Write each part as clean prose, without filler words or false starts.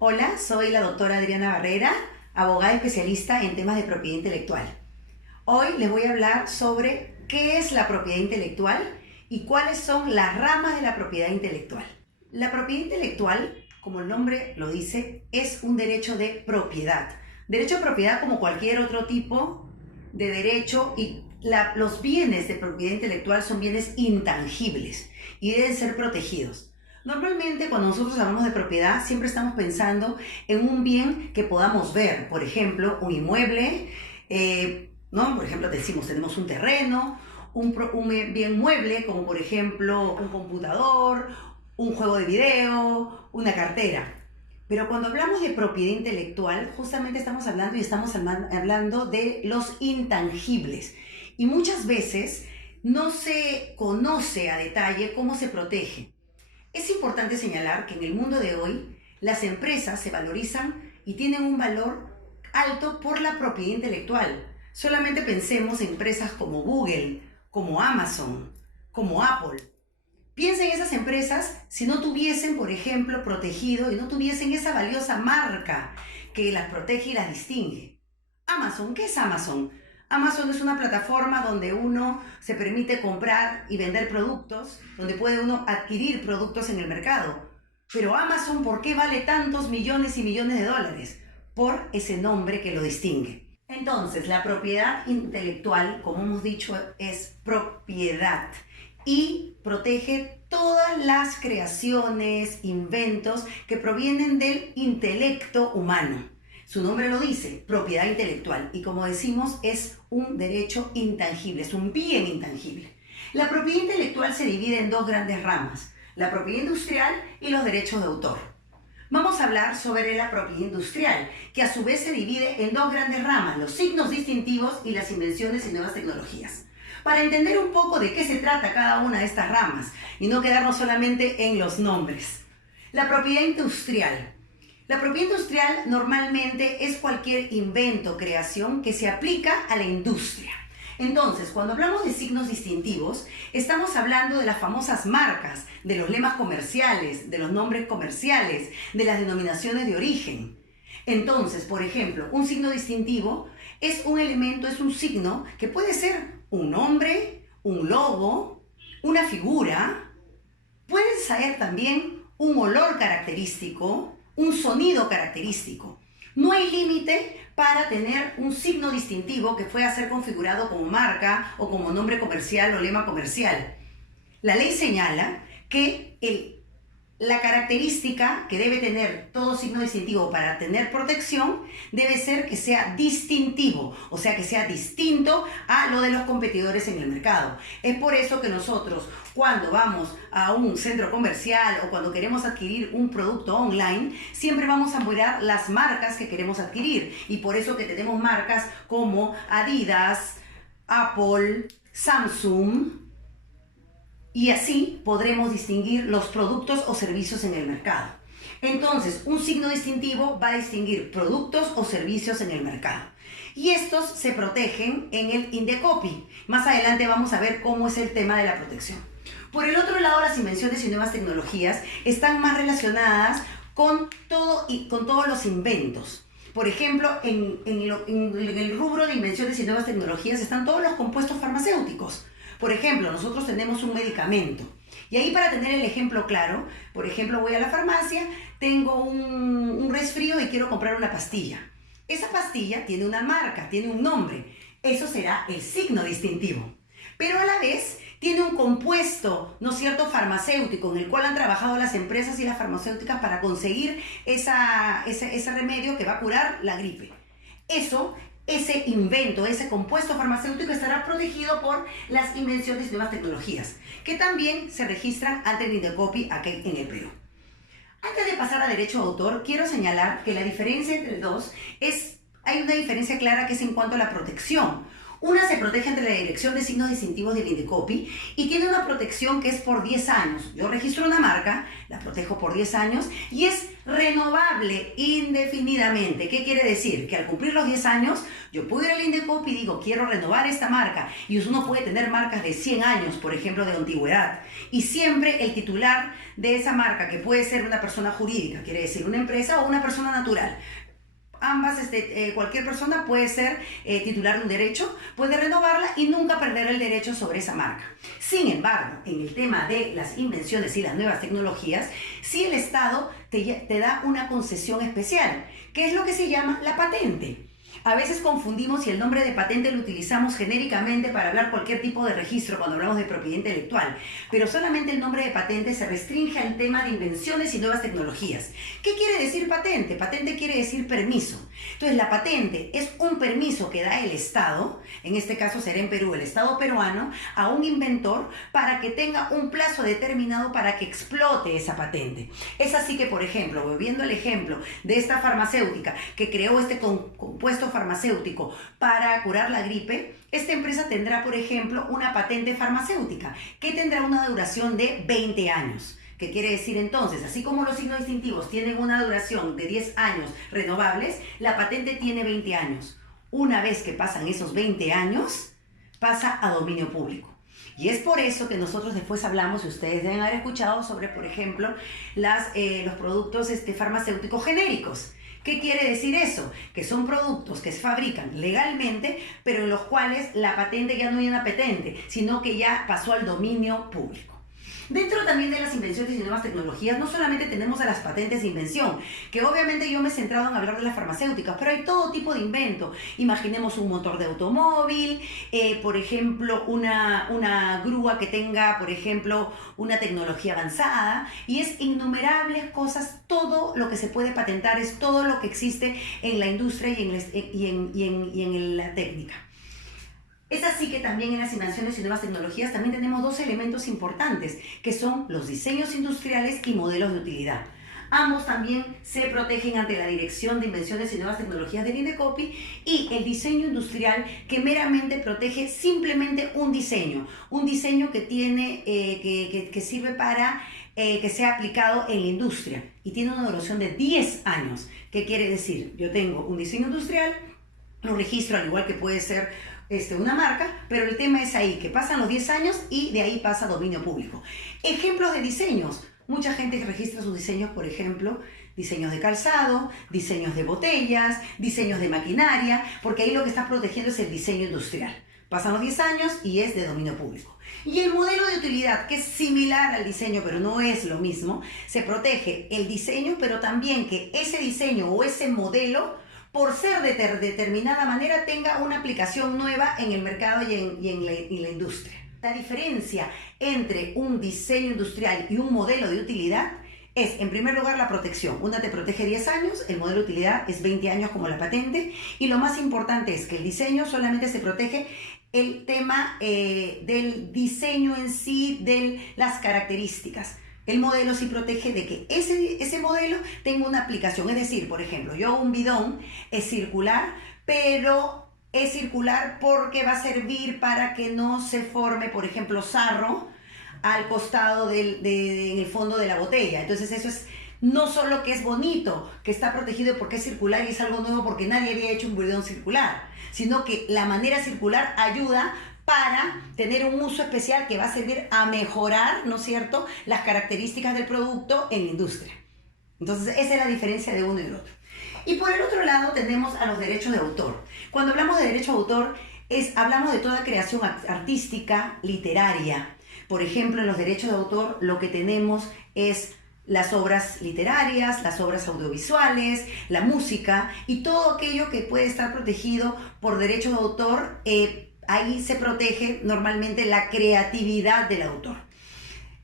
Hola, soy la doctora Adriana Barrera, abogada especialista en temas de propiedad intelectual. Hoy les voy a hablar sobre qué es la propiedad intelectual y cuáles son las ramas de la propiedad intelectual. La propiedad intelectual, como el nombre lo dice, es un derecho de propiedad. Derecho de propiedad como cualquier otro tipo de derecho y los bienes de propiedad intelectual son bienes intangibles y deben ser protegidos. Normalmente cuando nosotros hablamos de propiedad siempre estamos pensando en un bien que podamos ver, por ejemplo, un inmueble, ¿no? Por ejemplo, decimos, tenemos un terreno, un bien mueble como por ejemplo un computador, un juego de video, una cartera. Pero cuando hablamos de propiedad intelectual, justamente estamos hablando de los intangibles. Y muchas veces no se conoce a detalle cómo se protege. Es importante señalar que en el mundo de hoy las empresas se valorizan y tienen un valor alto por la propiedad intelectual. Solamente pensemos en empresas como Google, como Amazon, como Apple. Piensa en esas empresas si no tuviesen, por ejemplo, protegido y no tuviesen esa valiosa marca que las protege y las distingue. Amazon, ¿qué es Amazon? Amazon es una plataforma donde uno se permite comprar y vender productos, donde puede uno adquirir productos en el mercado. Pero Amazon, ¿por qué vale tantos millones y millones de dólares? Por ese nombre que lo distingue. Entonces, la propiedad intelectual, como hemos dicho, es propiedad y protege todas las creaciones, inventos que provienen del intelecto humano. Su nombre lo dice, propiedad intelectual, y como decimos, es un derecho intangible, es un bien intangible. La propiedad intelectual se divide en dos grandes ramas, la propiedad industrial y los derechos de autor. Vamos a hablar sobre la propiedad industrial, que a su vez se divide en dos grandes ramas, los signos distintivos y las invenciones y nuevas tecnologías. Para entender un poco de qué se trata cada una de estas ramas y no quedarnos solamente en los nombres. La propiedad industrial. La propiedad industrial normalmente es cualquier invento, creación que se aplica a la industria. Entonces, cuando hablamos de signos distintivos, estamos hablando de las famosas marcas, de los lemas comerciales, de los nombres comerciales, de las denominaciones de origen. Entonces, por ejemplo, un signo distintivo es un elemento, es un signo que puede ser un nombre, un logo, una figura, puede ser también un olor característico, un sonido característico. No hay límite para tener un signo distintivo que pueda ser configurado como marca o como nombre comercial o lema comercial. La ley señala que la característica que debe tener todo signo distintivo para tener protección debe ser que sea distintivo, o sea que sea distinto a lo de los competidores en el mercado. Es por eso que nosotros cuando vamos a un centro comercial o cuando queremos adquirir un producto online, siempre vamos a mirar las marcas que queremos adquirir y por eso que tenemos marcas como Adidas, Apple, Samsung, y así podremos distinguir los productos o servicios en el mercado. Entonces, un signo distintivo va a distinguir productos o servicios en el mercado. Y estos se protegen en el Indecopy. Más adelante vamos a ver cómo es el tema de la protección. Por el otro lado, las invenciones y nuevas tecnologías están más relacionadas con todos los inventos. Por ejemplo, en el rubro de invenciones y nuevas tecnologías están todos los compuestos farmacéuticos. Por ejemplo, nosotros tenemos un medicamento y ahí para tener el ejemplo claro, por ejemplo, voy a la farmacia, tengo un resfrío y quiero comprar una pastilla. Esa pastilla tiene una marca, tiene un nombre, eso será el signo distintivo. Pero a la vez tiene un compuesto, ¿no es cierto?, farmacéutico, en el cual han trabajado las empresas y las farmacéuticas para conseguir ese remedio que va a curar la gripe. Ese invento, ese compuesto farmacéutico estará protegido por las invenciones y nuevas tecnologías, que también se registran ante el Indecopy aquí en el Perú. Antes de pasar a derecho de autor, quiero señalar que la diferencia entre dos hay una diferencia clara que es en cuanto a la protección. Una se protege ante la Dirección de Signos Distintivos del INDECOPI y tiene una protección que es por 10 años. Yo registro una marca, la protejo por 10 años y es renovable indefinidamente. ¿Qué quiere decir? Que al cumplir los 10 años, yo puedo ir al INDECOPI y digo, quiero renovar esta marca. Y uno puede tener marcas de 100 años, por ejemplo, de antigüedad. Y siempre el titular de esa marca, que puede ser una persona jurídica, quiere decir una empresa o una persona natural. Ambas, cualquier persona puede ser titular de un derecho, puede renovarla y nunca perder el derecho sobre esa marca. Sin embargo, en el tema de las invenciones y las nuevas tecnologías, sí el Estado te da una concesión especial, que es lo que se llama la patente. A veces confundimos si el nombre de patente lo utilizamos genéricamente para hablar cualquier tipo de registro cuando hablamos de propiedad intelectual, pero solamente el nombre de patente se restringe al tema de invenciones y nuevas tecnologías. ¿Qué quiere decir patente? Patente quiere decir permiso. Entonces, la patente es un permiso que da el Estado, en este caso será en Perú, el Estado peruano, a un inventor para que tenga un plazo determinado para que explote esa patente. Es así que, por ejemplo, volviendo al ejemplo de esta farmacéutica que creó este compuesto farmacéutico para curar la gripe, esta empresa tendrá, por ejemplo, una patente farmacéutica que tendrá una duración de 20 años. ¿Qué quiere decir entonces? Así como los signos distintivos tienen una duración de 10 años renovables, la patente tiene 20 años. Una vez que pasan esos 20 años, pasa a dominio público. Y es por eso que nosotros después hablamos, y ustedes deben haber escuchado, sobre, por ejemplo, los productos farmacéuticos genéricos. ¿Qué quiere decir eso? Que son productos que se fabrican legalmente, pero en los cuales la patente ya no es una patente, sino que ya pasó al dominio público. Dentro también de las invenciones y nuevas tecnologías, no solamente tenemos a las patentes de invención, que obviamente yo me he centrado en hablar de las farmacéuticas, pero hay todo tipo de invento. Imaginemos un motor de automóvil, por ejemplo, una grúa que tenga, por ejemplo, una tecnología avanzada, y es innumerables cosas. Todo lo que se puede patentar es todo lo que existe en la industria y en la técnica. Es así que también en las invenciones y nuevas tecnologías también tenemos dos elementos importantes, que son los diseños industriales y modelos de utilidad. Ambos también se protegen ante la Dirección de Invenciones y Nuevas Tecnologías del INDECOPI, y el diseño industrial, que meramente protege simplemente un diseño que tiene, que sirve para que sea aplicado en la industria y tiene una duración de 10 años. ¿Qué quiere decir? Yo tengo un diseño industrial, lo registro al igual que puede ser una marca, pero el tema es ahí, que pasan los 10 años y de ahí pasa a dominio público. Ejemplos de diseños. Mucha gente que registra sus diseños, por ejemplo, diseños de calzado, diseños de botellas, diseños de maquinaria, porque ahí lo que está protegiendo es el diseño industrial. Pasan los 10 años y es de dominio público. Y el modelo de utilidad, que es similar al diseño, pero no es lo mismo, se protege el diseño, pero también que ese diseño o ese modelo, por ser de determinada manera, tenga una aplicación nueva en el mercado y en la industria. La diferencia entre un diseño industrial y un modelo de utilidad es, en primer lugar, la protección. Una te protege 10 años, el modelo de utilidad es 20 años como la patente, y lo más importante es que el diseño solamente se protege el tema del diseño en sí, de las características. El modelo sí protege de que ese modelo tenga una aplicación. Es decir, por ejemplo, un bidón es circular, pero es circular porque va a servir para que no se forme, por ejemplo, sarro al costado en el fondo de la botella. Entonces eso es no solo que es bonito, que está protegido porque es circular y es algo nuevo porque nadie había hecho un bidón circular, sino que la manera circular ayuda para tener un uso especial que va a servir a mejorar, ¿no es cierto?, las características del producto en la industria. Entonces, esa es la diferencia de uno y el otro. Y por el otro lado tenemos a los derechos de autor. Cuando hablamos de derecho de autor, hablamos de toda creación artística, literaria. Por ejemplo, en los derechos de autor lo que tenemos es las obras literarias, las obras audiovisuales, la música y todo aquello que puede estar protegido por derechos de autor. Ahí se protege normalmente la creatividad del autor.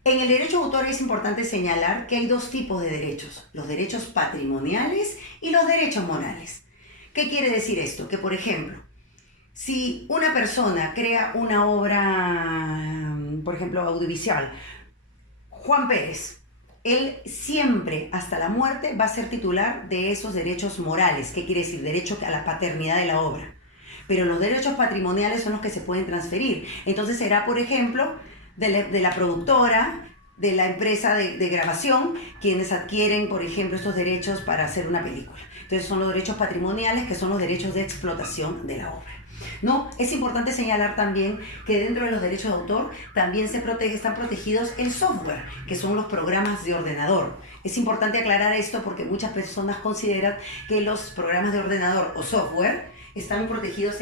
En el derecho de autor es importante señalar que hay dos tipos de derechos: los derechos patrimoniales y los derechos morales. ¿Qué quiere decir esto? Que, por ejemplo, si una persona crea una obra, por ejemplo, audiovisual, Juan Pérez, él siempre, hasta la muerte, va a ser titular de esos derechos morales. ¿Qué quiere decir? Derecho a la paternidad de la obra. pero los derechos patrimoniales son los que se pueden transferir. Entonces será, por ejemplo, de la productora, de la empresa de grabación, quienes adquieren, por ejemplo, estos derechos para hacer una película. Entonces son los derechos patrimoniales, que son los derechos de explotación de la obra. No, es importante señalar también que dentro de los derechos de autor también están protegidos el software, que son los programas de ordenador. Es importante aclarar esto porque muchas personas consideran que los programas de ordenador o software están protegidos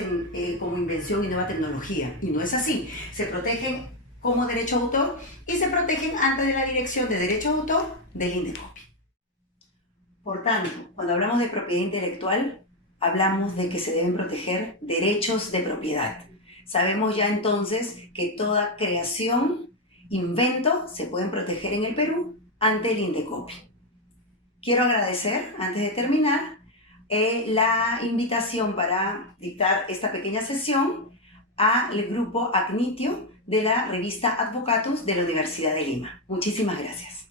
como invención y nueva tecnología, y no es así. Se protegen como derecho de autor y se protegen ante de la Dirección de Derecho de Autor del INDECOPI. Por tanto, cuando hablamos de propiedad intelectual, hablamos de que se deben proteger derechos de propiedad. Sabemos ya entonces que toda creación, invento, se pueden proteger en el Perú ante el INDECOPI. Quiero agradecer, antes de terminar, la invitación para dictar esta pequeña sesión al grupo Agnitio de la revista Advocatus de la Universidad de Lima. Muchísimas gracias.